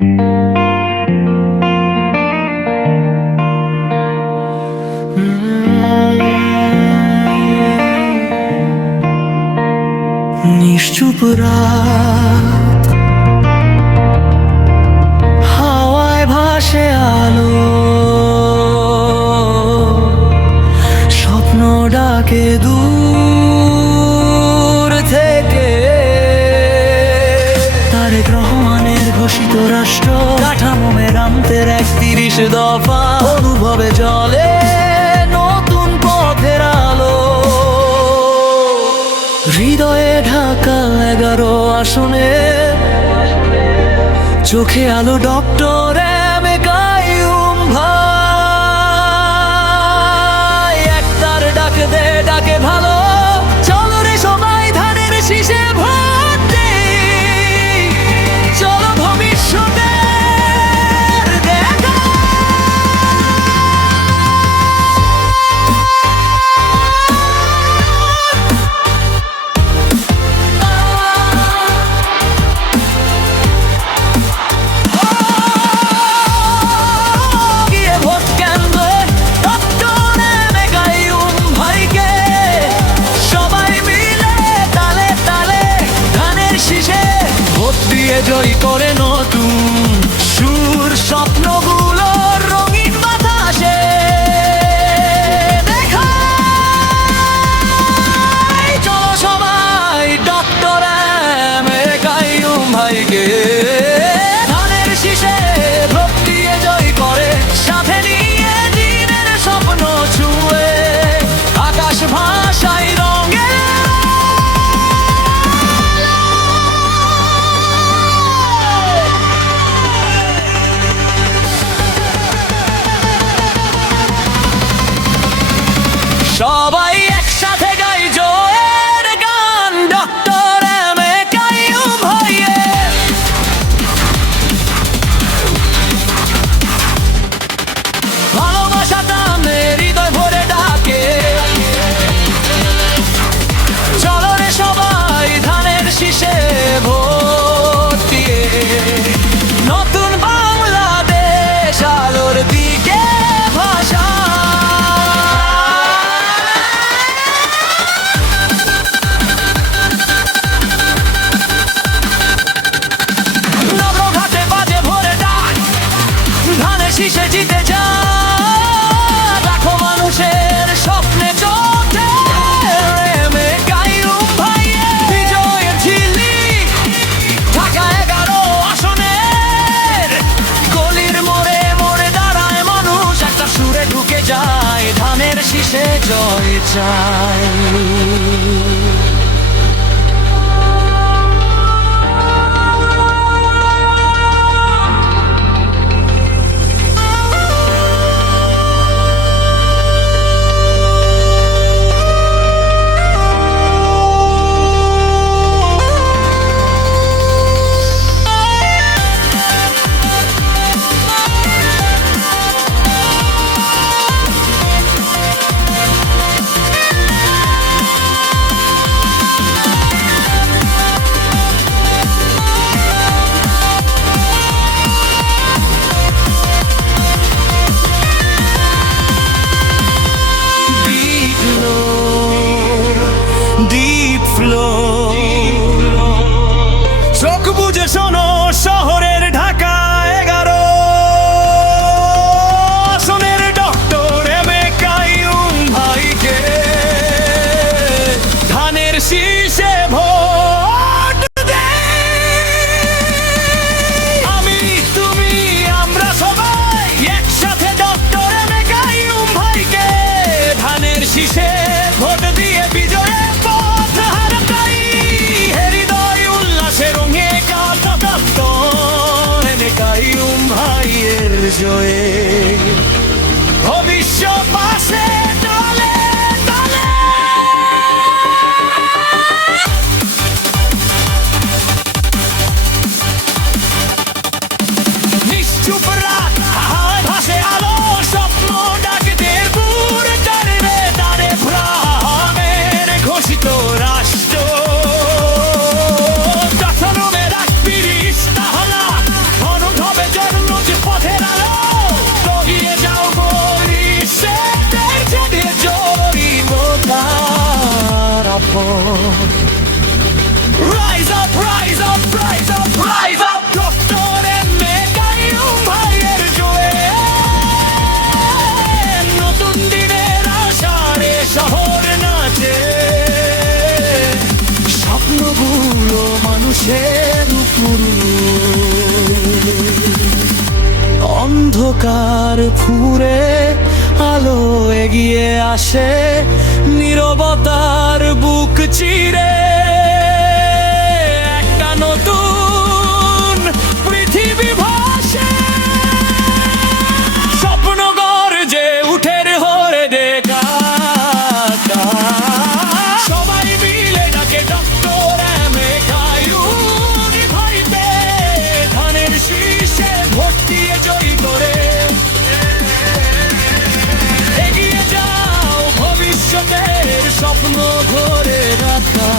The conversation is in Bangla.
Ніщо пора. বিকশিত রাষ্ট্র। কাঠামো মেরামতের এক তিরিশ দফা। অনুভবে জলে নতুন পথের আলো। হৃদয়ে ঢাকা এগারো আসনে। চোখে আলো ডক্টরের দিয়ে জয়ী করে নতুন। I. Joy. fall. Rise up, rise up, rise up, rise up, নতুন অন্ধকার ফুরে আলো এগিয়ে আসে নিরবতা স্বপ্ন ধরে রাখা।